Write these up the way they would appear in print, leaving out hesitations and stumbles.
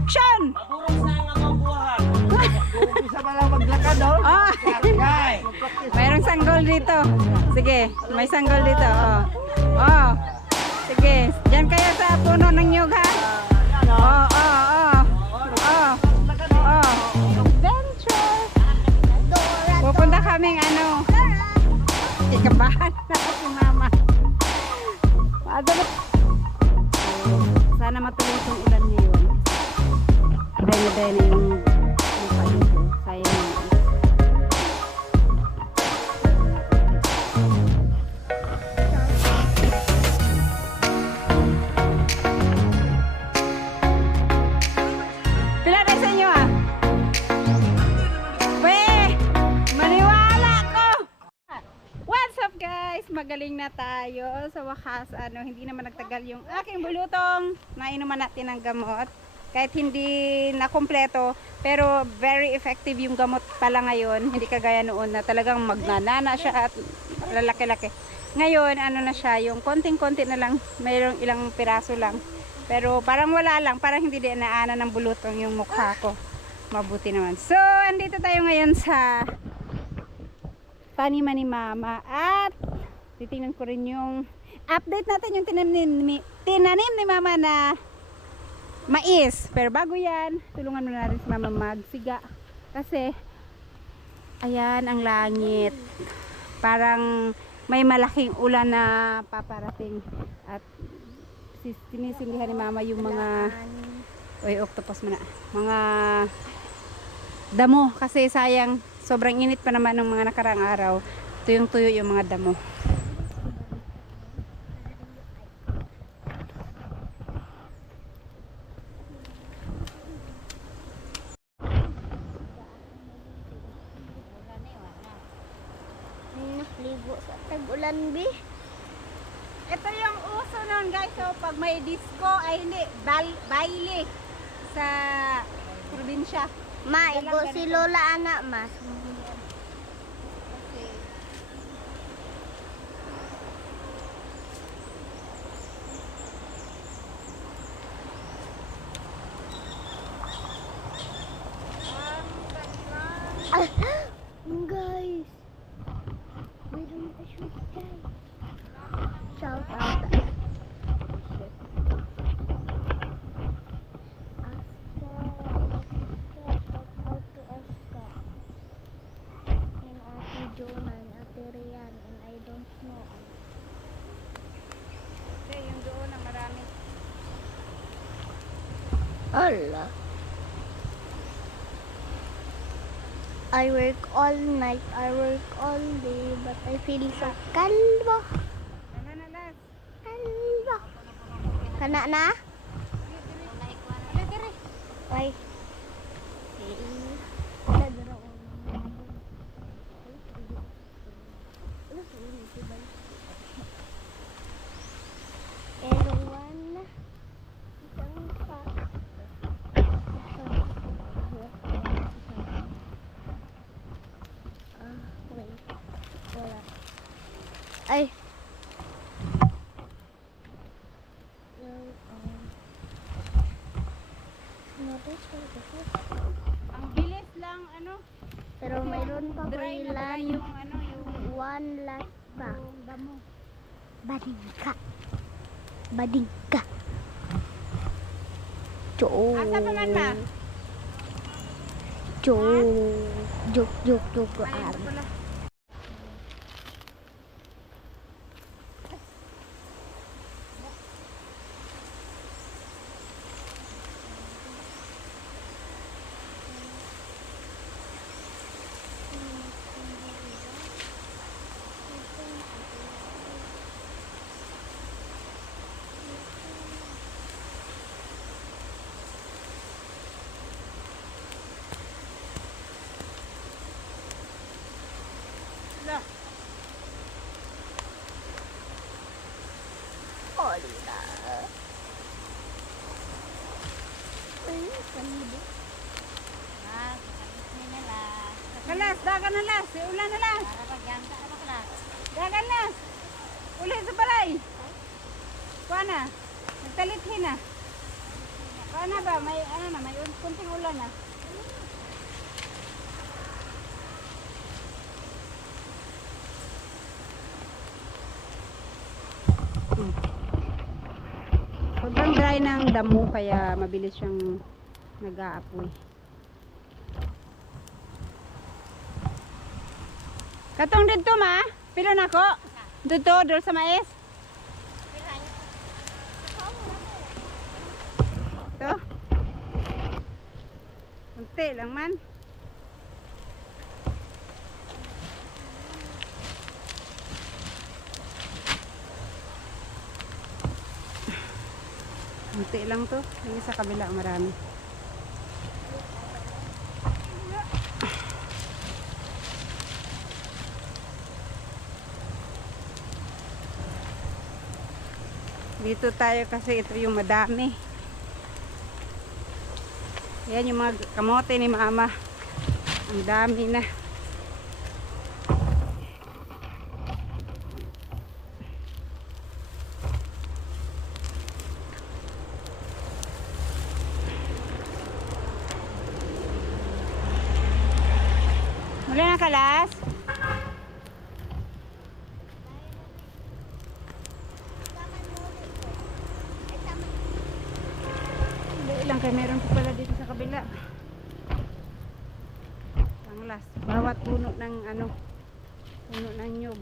Action! Maburong sa nga mabuhan. Isa pa lang maglakad doon. Oh. Mayroong sanggol dito. Sige, may sanggol dito. Oh. Oh. Sige, diyan kayo sa puno ng nyug ha. Oh, oh, oh. Oh. Oh. Adventure. Pupunta kaming ano. Ikabahan na si mama. Sana matuloy itong ulan ngayon. Day na yung lupa dito. Sayang. Pila na sa inyo ah? Weh! Maniwala ko! What's up guys? Magaling na tayo. Sa wakas, hindi naman nagtagal yung aking bulutong. Nainuman natin ng gamot. Kahit hindi na kompleto, pero very effective yung gamot pala ngayon. Hindi kagaya noon na talagang magnanana siya at lalaki-laki. Ngayon, na siya, yung konting-konti na lang, mayroong ilang piraso lang. Pero parang wala lang, parang hindi din naana ng bulutong yung mukha ko. Mabuti naman. So, andito tayo ngayon sa taniman ni Mama at titingnan ko rin yung update natin yung tinanim ni Mama na mais. Pero bago yan, tulungan mo natin si Mama magsiga. Kasi, ayan ang langit. Parang may malaking ulan na paparating. At sinisindihan ni Mama yung mga octopus mo na. Mga damo. Kasi sayang, sobrang init pa naman ng mga nakarang araw. Tuyong-tuyo yung mga damo. Ligo sa tag-ulan, bi. Ito yung uso nun guys. So pag may disco ay hindi, baile sa probinsya. Maigo si Lola anak, mas. Guys, we don't shoot guys. Shout out. Jonan, Ate Rian, and I don't know. Kasi yung doon na marami. Allah. I work all night, I work all day, but I feel so kalbo. Nananas. Kalbo. Kana na? Ay. Ay. Ang bilis lang Pero mayroon pa dry na pala ilan. yung yung One last pa. damo. Badingka. Badingka. Choo. Asa pa man ma? Choo. Juk. Ay, ito pala. Hola. Ay, kanino? Kalas, dagan na las. Ulan na las. Dagan las. Uli sa balay. Kuha na. Nagtalithin na. Ano ba? May ano na, may kunting ulan na. Sobrang dry ng damo kaya mabilis siyang nag-aapoy. Katong dito ma, pilo na ko. Dito, dol sa mais. Ito. Kunti lang man. Kunti lang to. Yung sa kabila marami. Dito tayo kasi ito yung madami. Yan yung mga kamote ni mama. Ang dami na. Mula na kalas. Lang kaya meron po pala dito sa kabila. Panglas. Bawat puno ng ano, puno ng nyug.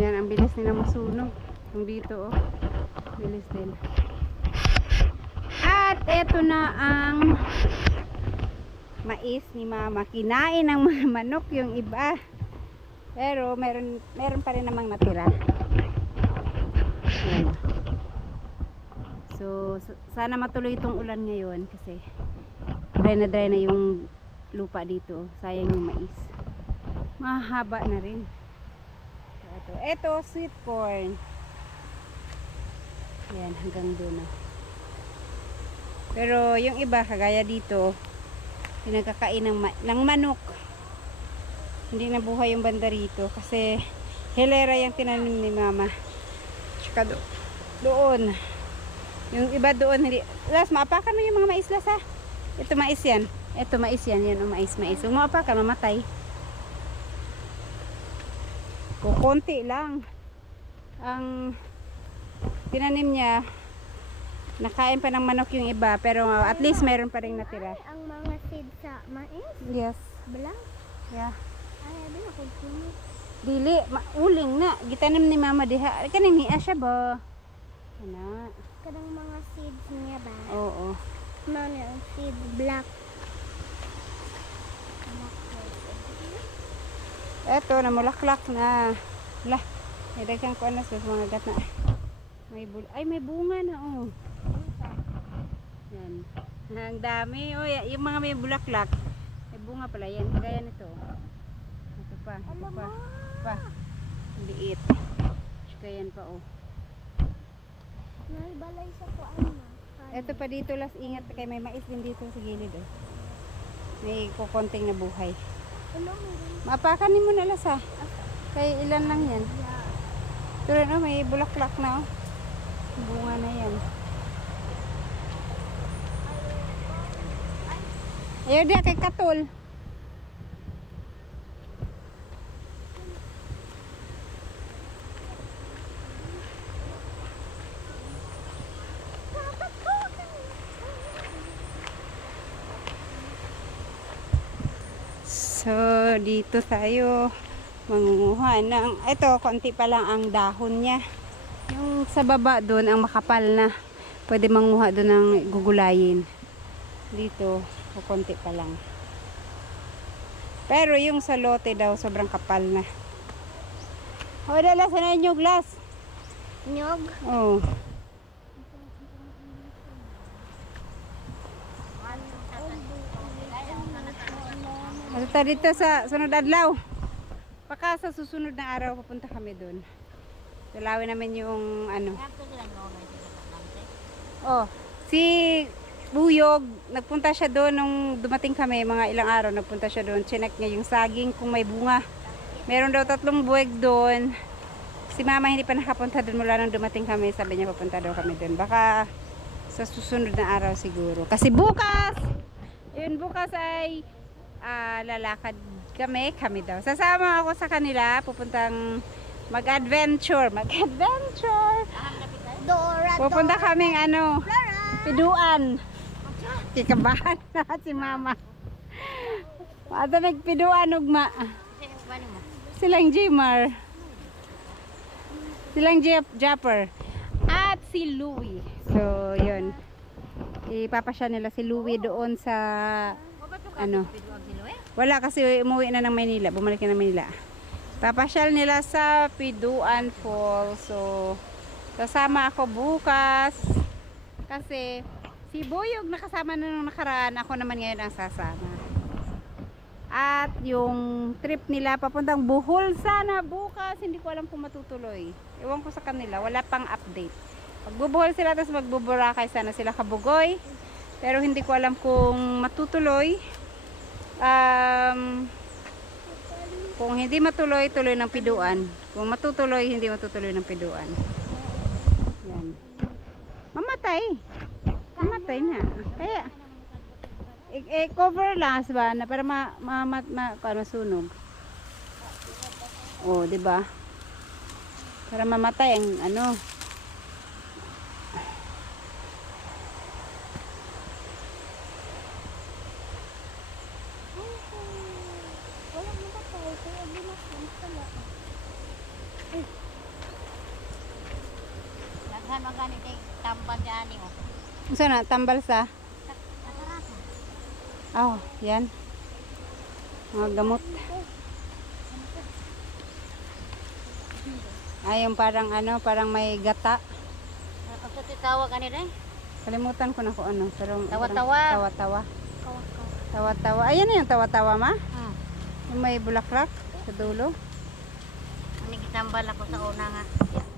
Yan, ang bilis nila masunog. Yung dito, oh. Bilis din. At eto na ang mais ni mama. Kinain ng mga manok yung iba. Pero meron pa rin namang natira. Yan. So, sana matuloy itong ulan ngayon kasi dry na yung lupa dito. Sayang yung mais. Mahaba na rin. Ito, sweet corn. Yan, hanggang doon na. Pero yung iba, kagaya dito, pinagkakain ng manok. Hindi nabuhay yung banda rito kasi hilera yung tinanim ni mama. Tsaka doon. Yung iba doon, hindi. Las, maapakan mo yung mga mais, Las, ha? Ito mais yan. Ito mais yan. Yan, o mais. Kung maapakan, mamatay. Kukunti lang ang tinanim niya. Nakain pa ng manok yung iba pero at least meron pa rin natira. Ang mga seed sa mais? Yes. Bala? Yeah. Ay, abin ako puno. Dili, uling na. Gitanim ni mama diha. Kaning niya siya ba? Ana. Kadang mga seeds niya ba? Oo. Ano yung seed? Black. Eto, namulaklak na. Wala. May dagang ko na sa mga gat na. Ay, may bunga na, oh. Yan. Ang dami. Oh, yung mga may bulaklak. May bunga pala yan. Kagaya nito. Ito pa. Ito pa. Pa. Ang liit. Kaya yan pa, oh. Naibalay sa kuan na. Ito pa dito, Las, ingat. Kaya may mais din dito sa gilid, oh. May kukonting na buhay. Ano mo? Mapakan mo na, Las, ha. Kaya ilan lang yan. Pero no, may bulaklak na, oh. Bunga na yan. Ayaw dia kay Katul. So, dito tayo mangunguha ng, ito, konti pa lang ang dahon niya. Yung sa baba doon, ang makapal na. Pwede manguha doon ng gugulayin. Dito, konti pa lang. Pero yung sa lote daw, sobrang kapal na. O, dala sa na yung glass. Nyog? Oh. Dito sa sunod adlaw. Baka sa susunod na araw pupunta kami doon. Dalawin namin yung ano. Oh, si Buyog, nagpunta siya doon nung dumating kami, mga ilang araw, nagpunta siya doon. Chinek niya yung saging kung may bunga. Meron daw 3 buweg doon. Si mama hindi pa nakapunta doon mula nung dumating kami. Sabi niya papunta daw kami doon. Baka sa susunod na araw siguro. Kasi bukas, yun bukas ay lalakad kami daw. Sasama ako sa kanila, pupuntang mag-adventure. Dora, Pupunta Dora, kaming ano, Dora. piduan. Kikabahan na si mama. At nagpiduan ugma. Silang Jimar. Silang Japper. At si Louie. So, yun. Ipapasya nila si Louie doon sa ano. Wala kasi umuwi na ng Maynila. Bumalik na ng Maynila. Papasyal nila sa Piduan Falls. So, kasama ako bukas. Kasi si Buyog nakasama na nung nakaraan. Ako naman ngayon ang sasama. At yung trip nila papuntang Bohol sana bukas. Hindi ko alam kung matutuloy. Ewan ko sa kanila. Wala pang update. Magbubuhol sila tapos magbuburakay sana sila Kabugoy. Pero hindi ko alam kung matutuloy. Kung hindi matuloy, tuloy ng Piduan. Kung matutuloy, hindi matutuloy ng Piduan. Yan. Mamatay na. Kaya cover lang ba na para masunog. Oh, 'di ba? Para mamatay ang ano. Wala na ba tayo? Kaya binaksan pala. Daghan magani kay tambal diani oh. Sana tambal sa. Oh, yan. Mga gamot. Ay, yung parang ano, parang may gata. Kasi titawag ani rin. Kalimutan ko na kung ano. Pero Tawa-tawa. Tawa-tawa. Tawa-tawa. Ayan na yung tawa-tawa, ma. Hmm. Yung may bulaklak sa dulo. Ani gitambal ako sa una nga.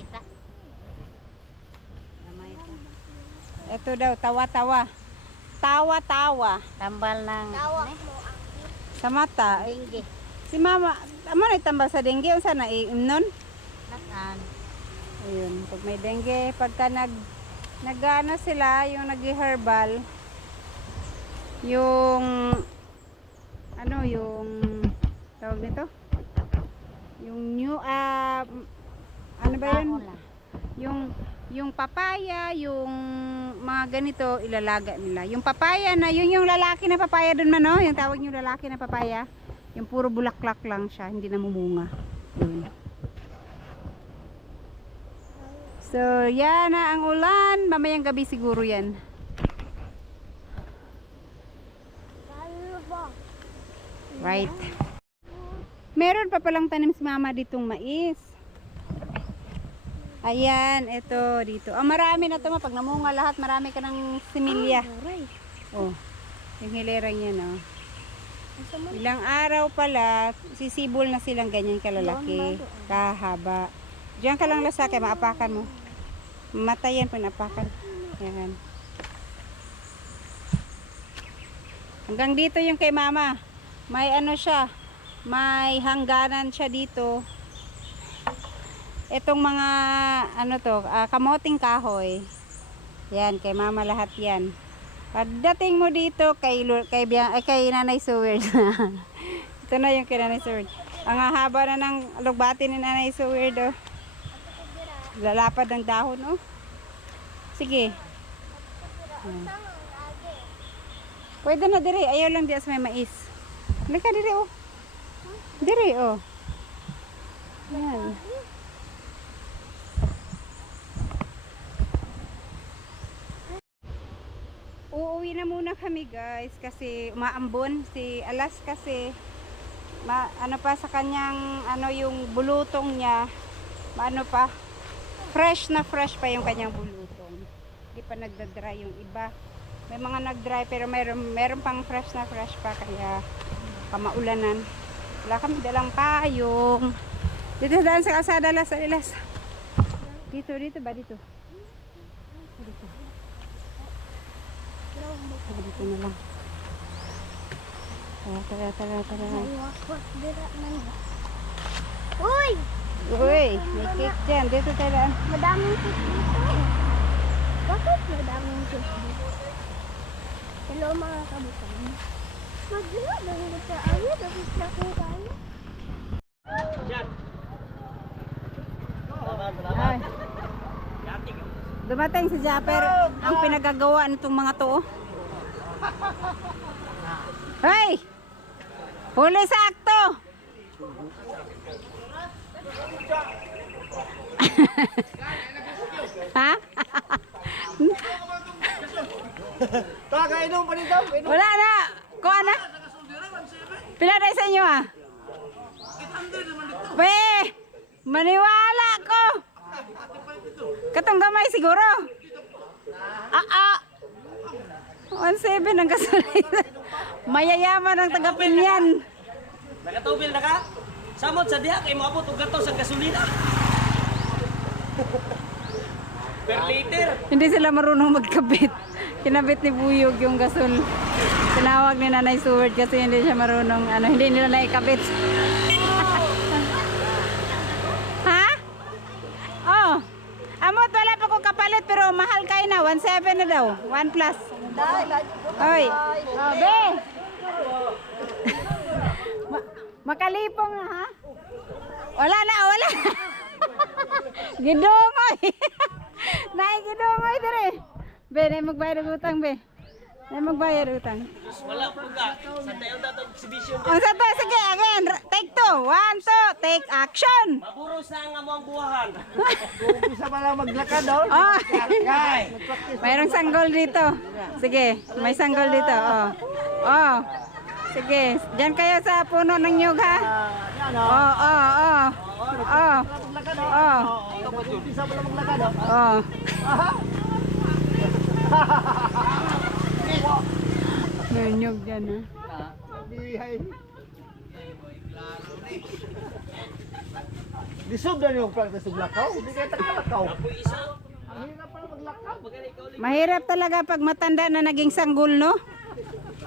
Kita. Gamay ito. Ito daw, tawa-tawa. Tawa-tawa. Tambal ng Tawag ano? mo ang Sa mata. Dinggi. Si mama, amo na itambal sa dengue. Unsa na iimnon? Nasan? Ayun, pag may dengue, pagka nagano sila, yung nag-herbal, yung ano, yung tawag nito? Yung new ano ba yun? Baon lang. Yung papaya, yung mga ganito, ilalaga nila. Yung papaya na, yung lalaki na papaya dun man, no? Yung tawag yung lalaki na papaya, yung puro bulaklak lang siya, hindi namumunga. Yun. So, yan na ang ulan. Mamayang gabi siguro yan. kalbo. Right. Meron pa palang tanim si mama ditong mais. Ayan, ito dito. Marami na ito. Pag namunga lahat, marami ka ng similya. Oh, yung hilera niya, no? Ilang araw pala, sisibol na silang ganyan kalalaki. Kahaba. Diyan ka lang lasake, maapakan mo. Matayan po napakan. Yan. Hanggang dito yung kay mama. May ano siya, may hangganan siya dito. Itong mga ano to, kamoting kahoy. Yan, kay mama lahat yan. Pagdating mo dito kay Nanay Seward. Ito na yung kay Nanay Seward. Ang haba na ng lugbati ni Nanay Seward, oh. Lalapad ng dahon, oh. Sige. Pwede na dire, ayaw lang dias may mais. Halika dire, oh. Dire, oh. Yan. Uuwi na muna kami, guys, kasi umaambon si Alas kasi ano pa sa kanyang ano yung bulutong niya. Ano pa? Fresh na fresh pa yung kanyang bulutong. Hindi pa nagda-dry yung iba. May mga nag-dry pero meron pang fresh na fresh pa kaya kamaulanan. Wala kami dalang payong. Dito daan sa kalsada, Las Alilas. Dito ba? Dito. Dito na lang. Tara. Iwakwas dira man. Uy! Uy, may cake dyan. Dito tayo daan. Madaming fish dito. Bakit madaming fish dito? Hello mga kabutan. Magdala ba yung sa awi? Tapos na kung kaya. Ay. Dumating si Japper. Ang pinagagawa nitong mga to. Oh. Hey! Huli sakto! Ha? Kainom pa dito. Wala na! Kuha na! Pila na sa inyo ah? Be! Maniwala ko! Katong gamay siguro? 1.7 ang gasolina. Mayayaman ang taga-Pinyan. Nakatubil na ka? Samot sa diha kay moabot og gato sa gasolina. Per liter. Hindi sila marunong magkabit. Kinabit ni Buyog yung gasol. Tinawag ni Nanay Seward kasi hindi siya marunong, hindi nila naikabit. Ha? Oh. Amot, wala pa ko kapalit pero mahal kayo na. 1.7 na daw. 1 plus. Oy. Oh, be. Makalipong ha? Wala na. Gidungoy. Gidungoy dire. Be, na magbayad ng utang, be. Na magbayad ng utang. Wala po ka. Sa tayo dato exhibition. Ang sato, sige, again. Take 2. 1, 2, take action. Maburos na ang among buwahan. Umpisa pa lang maglakad oh. Oh. Kay. Mayroong sanggol dito. Sige, may sanggol dito. Oh. Oh. Sige, diyan kayo sa puno ng nyug ha. Oh. Oh. Umpisa pa lang maglakad oh. Oh. May nyug dyan ha. Lisod na yung practice sa lakaw. Hindi kayo tagalakaw. Mahirap talaga pag matanda na naging sanggol, no?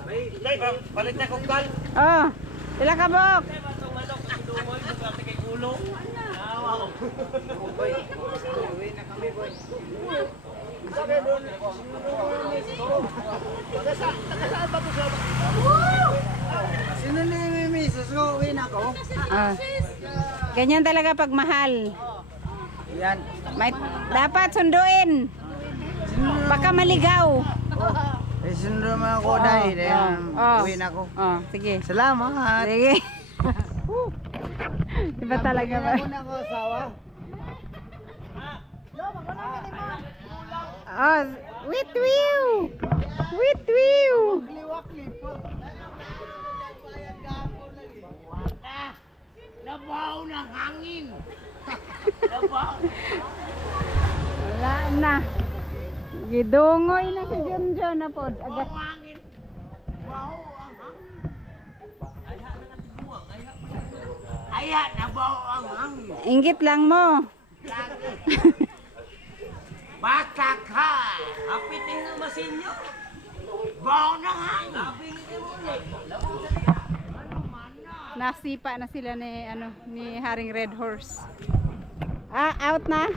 Nay, balik na kong kal. Oh. Sila kabok. Batong manok ang dumoy bugati kay ulo. Sino ni Mimi? Susuwin ako. Ah. Ganyan talaga pag mahal. Yan. Dapat sunduin. Baka maligaw. Eh, sundo mo ako dahil. Uwin ako. Oh, sige. Salamat. Sige. Iba talaga ba? Ako asawa. Oh, with view. With view. Nabaw ng hangin. Wala na. Gidungoy na si Junjun na po. Agad. Aya, nabaw ang hangin. Inggit lang mo. Bata ka. Apiting ng masinyo. Baw ng hangin. Labing mo ulit. Nasipa na sila ni Haring Red Horse. Out na.